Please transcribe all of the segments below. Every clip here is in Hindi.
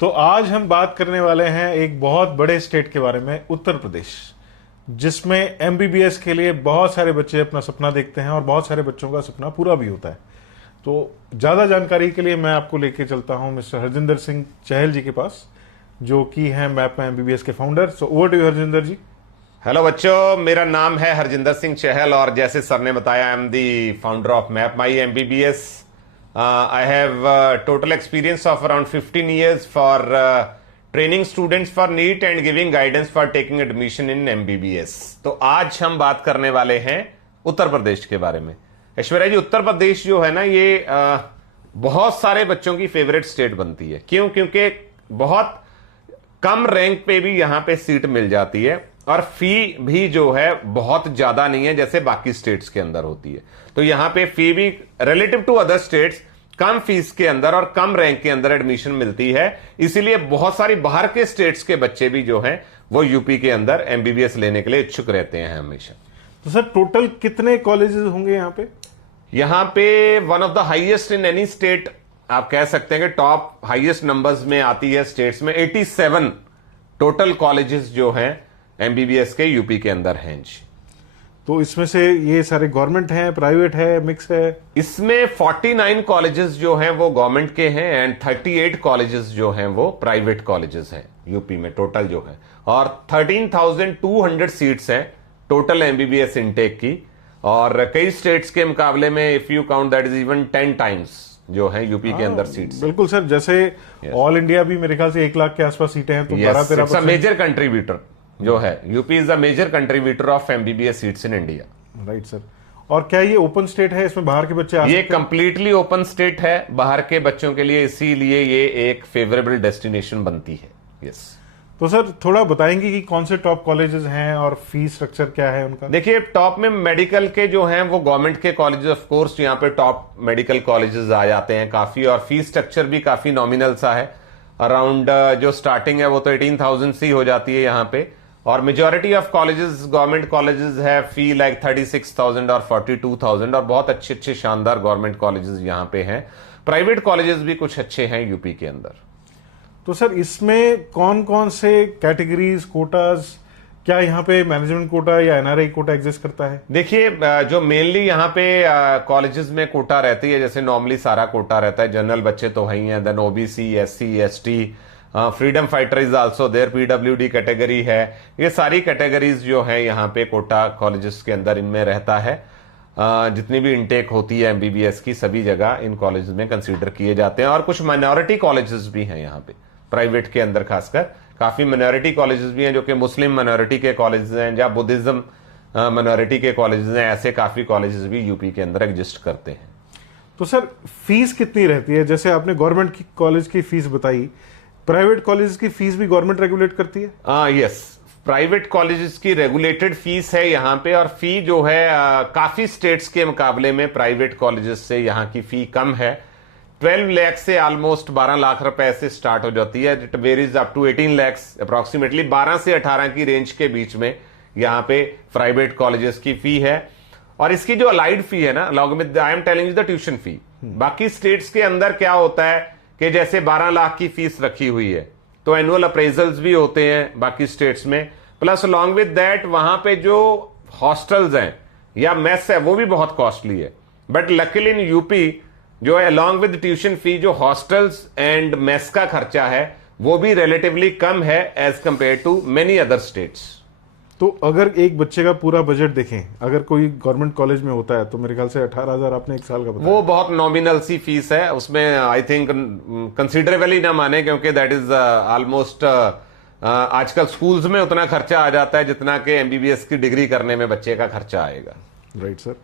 तो आज हम बात करने वाले हैं एक बहुत बड़े स्टेट के बारे में, उत्तर प्रदेश, जिसमें एमबीबीएस के लिए बहुत सारे बच्चे अपना सपना देखते हैं और बहुत सारे बच्चों का सपना पूरा भी होता है। तो ज्यादा जानकारी के लिए मैं आपको लेके चलता हूं मिस्टर हरजिंदर सिंह चहल जी के पास, जो कि हैं मैप एमबीबीएस के founder. So over to you Harjinder ji. Hello बच्चों, मेरा नाम है हरजिंदर सिंह चहल और जैसे सर ने बताया, I am the founder of map my MBBS. I have total experience of around 15 years for training students for NEET and giving guidance for taking admission in MBBS। तो आज हम बात करने वाले हैं उत्तर प्रदेश के बारे में। ऐश्वर्या जी, उत्तर प्रदेश जो है ना, ये बहुत सारे बच्चों की फेवरेट स्टेट बनती है। क्यों? क्योंकि बहुत कम रैंक पे भी यहां पे सीट मिल जाती है और फी भी जो है बहुत ज्यादा नहीं है जैसे बाकी स्टेट्स के अंदर होती है। तो यहां पे फी भी रिलेटिव टू अदर स्टेट्स कम फीस के अंदर और कम रैंक के अंदर एडमिशन मिलती है। इसीलिए बहुत सारी बाहर के स्टेट्स के बच्चे भी जो हैं वो यूपी के अंदर एमबीबीएस लेने के लिए इच्छुक रहते हैं हमेशा। तो सर, टोटल कितने कॉलेजेस होंगे यहाँ पे? यहां पे one of the highest in any state, आप कह सकते हैं कि टॉप हाईएस्ट नंबर्स में आती है स्टेट्स में। 87 टोटल कॉलेजेस जो हैं एमबीबीएस के यूपी के अंदर हैं जी। तो इसमें से ये सारे गवर्नमेंट हैं, प्राइवेट है, मिक्स है? इसमें 49 कॉलेजेस जो हैं वो गवर्नमेंट के हैं एंड 38 कॉलेजेस जो हैं वो प्राइवेट कॉलेजेस हैं यूपी में टोटल जो है। और 13,200 सीट्स हैं टोटल एमबीबीएस इनटेक की। और कई स्टेट्स के मुकाबले में if you count that is even 10 times जो है यूपी के अंदर सीट्स। बिल्कुल सर, जैसे ऑल इंडिया भी मेरे ख्याल से 1 लाख के आसपास सीटें हैं, तो 12-13% मेजर कंट्रीब्यूटर जो है। UP is a major contributor of MBBS seats in India. Right sir. और क्या ये ओपन स्टेट है, इसमें बाहर के बच्चे आ सकते ये हैं? कंप्लीटली ओपन स्टेट है बाहर के बच्चों के लिए, इसीलिए ये एक फेवरेबल डेस्टिनेशन बनती है। यस। तो सर, थोड़ा बताएंगे कि कौन से टॉप कॉलेजेस हैं और फीस स्ट्रक्चर क्या है उनका? देखिए, टॉप में मेडिकल के जो हैं वो गवर्नमेंट के कॉलेजेस, ऑफ कोर्स यहाँ पे टॉप मेडिकल कॉलेजेस आ जाते हैं काफी, और फीस स्ट्रक्चर भी काफी नॉमिनल सा है। अराउंड जो स्टार्टिंग है वो तो 18,000 सी हो जाती है यहाँ पे। और majority of colleges government colleges है फी लाइक 36,000 और 42,000, और बहुत अच्छे अच्छे शानदार गवर्नमेंट कॉलेजेस यहाँ पे हैं। प्राइवेट कॉलेजेस भी कुछ अच्छे हैं यूपी के अंदर। तो सर, इसमें कौन कौन से कैटेगरीज, कोटाज, क्या यहाँ पे मैनेजमेंट कोटा या एनआरआई कोटा एग्जिस्ट करता है? देखिए, जो मेनली यहाँ पे कॉलेजेस में कोटा रहती है, जैसे नॉर्मली सारा कोटा रहता है, जनरल बच्चे तो हैं ही हैं, then OBC, SC, ST, freedom fighter is also there, PWD category है। ये सारी कैटेगरीज जो है यहाँ पे कोटा कॉलेजेस के अंदर इनमें रहता है। जितनी भी इनटेक होती है एमबीबीएस की, सभी जगह इन कॉलेजेस में कंसीडर किए जाते हैं। और कुछ माइनॉरिटी कॉलेजेस भी हैं यहाँ पे, प्राइवेट के अंदर खासकर काफी माइनॉरिटी कॉलेजेस भी हैं जो कि मुस्लिम माइनॉरिटी के कॉलेजेस हैं या बुद्धिज्म माइनॉरिटी के कॉलेजेस हैं। ऐसे काफी कॉलेजेस भी यूपी के अंदर एग्जिस्ट करते हैं। तो सर, फीस कितनी रहती है? जैसे आपने गवर्नमेंट की कॉलेज की फीस बताई, प्राइवेट कॉलेज की फीस भी गवर्नमेंट रेगुलेट करती है? यस, प्राइवेट कॉलेजेस की रेगुलेटेड फीस है यहाँ पे, और फी जो है काफी स्टेट्स के मुकाबले में प्राइवेट कॉलेजेस से यहाँ की फी कम है। 12 लाख से ऑलमोस्ट 12 लाख रुपए से स्टार्ट हो जाती है। It varies up to 18 lakh approximately, 12 से 18 की रेंज के बीच में यहाँ पे प्राइवेट कॉलेजेस की फी है। और इसकी जो अलाइड फी है ना, along with I am telling you the tuition fee, बाकी स्टेट्स के अंदर क्या होता है कि जैसे 12 लाख की फीस रखी हुई है तो एनुअल अप्रेजल्स भी होते हैं बाकी स्टेट्स में, प्लस अलॉन्ग विद दैट वहां पे जो हॉस्टल्स हैं या मेस है वो भी बहुत कॉस्टली है। बट लकीली इन यूपी जो है, अलॉन्ग विद ट्यूशन फी, जो हॉस्टल्स एंड मेस का खर्चा है वो भी रिलेटिवली कम है as compared to many other states. तो अगर एक बच्चे का पूरा बजट देखें, अगर कोई गवर्नमेंट कॉलेज में होता है, तो मेरे ख्याल से 18,000 आपने एक साल का बताया। वो बहुत नॉमिनल सी फीस है, उसमें आई थिंक कंसिडरेबली ना माने, क्योंकि दैट इज ऑलमोस्ट आजकल स्कूल्स में उतना खर्चा आ जाता है जितना कि एमबीबीएस की डिग्री करने में बच्चे का खर्चा आएगा। Right sir.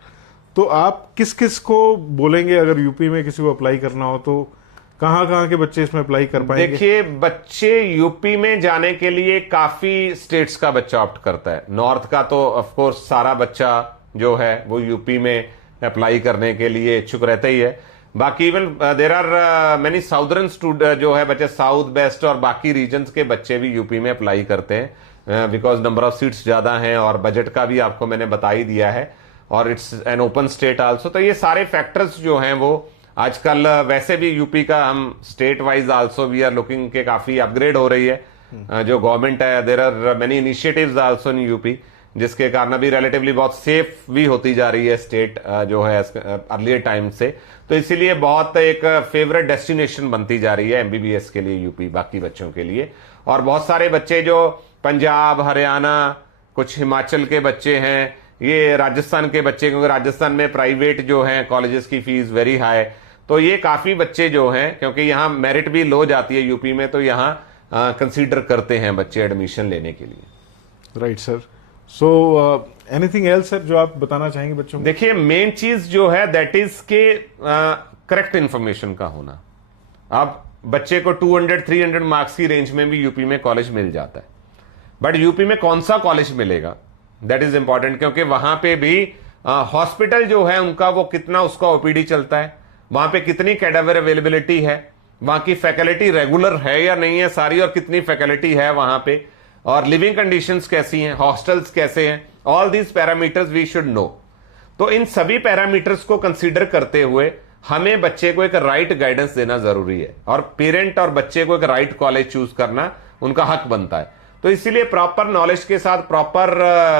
तो आप किस किस को बोलेंगे अगर यूपी में किसी को अप्लाई करना हो, तो कहां के बच्चे इसमें अप्लाई कर पाएंगे? देखिए, बच्चे यूपी में जाने के लिए काफी स्टेट्स का बच्चा ऑप्ट करता है। नॉर्थ का तो ऑफ कोर्स सारा बच्चा जो है वो यूपी में अप्लाई करने के लिए इच्छुक रहता ही है। बाकी even there are many southern student जो है बच्चे, साउथ वेस्ट और बाकी रीजन्स के बच्चे भी यूपी में अप्लाई करते हैं, बिकॉज नंबर ऑफ सीट्स ज्यादा हैं और बजट का भी आपको मैंने बता ही दिया है, और it's an open state also. तो ये सारे फैक्टर्स जो हैं वो आजकल वैसे भी यूपी का हम state wise also we are looking के काफी अपग्रेड हो रही है जो गवर्नमेंट है। There are many initiatives also in UP, जिसके कारण अभी रिलेटिवली बहुत सेफ भी होती जा रही है स्टेट जो है अर्लियर टाइम से। तो इसीलिए बहुत एक फेवरेट डेस्टिनेशन बनती जा रही है एमबीबीएस के लिए यूपी, बाकी बच्चों के लिए। और बहुत सारे बच्चे जो पंजाब, हरियाणा, कुछ हिमाचल के बच्चे हैं, ये राजस्थान के बच्चे, क्योंकि राजस्थान में प्राइवेट जो है कॉलेजेस की फीस वेरी हाई, तो ये काफी बच्चे जो हैं, क्योंकि यहाँ मेरिट भी लो जाती है यूपी में, तो यहाँ कंसीडर करते हैं बच्चे एडमिशन लेने के लिए। Right sir. So anything else sir जो आप बताना चाहेंगे बच्चों को? देखिए, मेन चीज जो है दैट इज के करेक्ट इंफॉर्मेशन का होना। अब बच्चे को 200-300 मार्क्स की रेंज में भी यूपी में कॉलेज मिल जाता है, बट यूपी में कौन सा कॉलेज मिलेगा दैट इज इंपॉर्टेंट, क्योंकि वहां पे भी हॉस्पिटल जो है उनका वो कितना उसका ओपीडी चलता है, वहां पे कितनी कैडावर अवेलेबिलिटी है, वहां की फैकल्टी रेगुलर है या नहीं है सारी, और कितनी फैकल्टी है वहां पे, और लिविंग कंडीशंस कैसी हैं, हॉस्टल्स कैसे हैं, all these parameters we should know. तो इन सभी पैरामीटर्स को कंसीडर करते हुए हमें बच्चे को एक राइट गाइडेंस देना जरूरी है, और पेरेंट और बच्चे को एक राइट कॉलेज चूज करना उनका हक बनता है। तो इसीलिए प्रॉपर नॉलेज के साथ प्रॉपर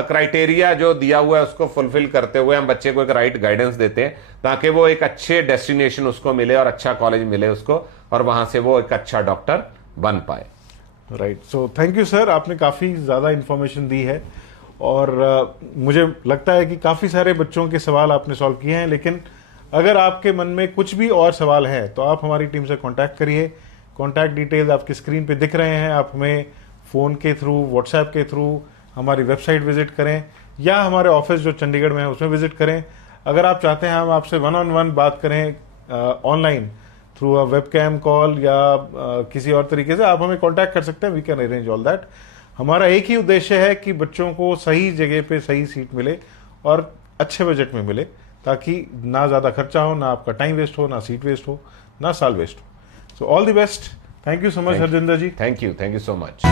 क्राइटेरिया जो दिया हुआ है उसको फुलफिल करते हुए हम बच्चे को एक राइट गाइडेंस देते हैं, ताकि वो एक अच्छे डेस्टिनेशन उसको मिले और अच्छा कॉलेज मिले उसको, और वहां से वो एक अच्छा डॉक्टर बन पाए। Right. So thank you sir, आपने काफ़ी ज़्यादा इन्फॉर्मेशन दी है, और मुझे लगता है कि काफ़ी सारे बच्चों के सवाल आपने सॉल्व किए हैं। लेकिन अगर आपके मन में कुछ भी और सवाल है तो आप हमारी टीम से कांटेक्ट करिए। कांटेक्ट डिटेल्स आपकी स्क्रीन पे दिख रहे हैं। आप हमें फ़ोन के थ्रू, व्हाट्सएप के थ्रू, हमारी वेबसाइट विजिट करें, या हमारे ऑफिस जो चंडीगढ़ में है उसमें विजिट करें। अगर आप चाहते हैं हम आपसे 1-on-1 बात करें online through a webcam call या किसी और तरीके से, आप हमें कांटेक्ट कर सकते हैं। We can arrange all that. हमारा एक ही उद्देश्य है कि बच्चों को सही जगह पे सही सीट मिले और अच्छे बजट में मिले, ताकि ना ज़्यादा खर्चा हो, ना आपका टाइम वेस्ट हो, ना सीट वेस्ट हो, ना साल वेस्ट हो। So all the best. Thank you so much Harjinder ji. Thank you so much.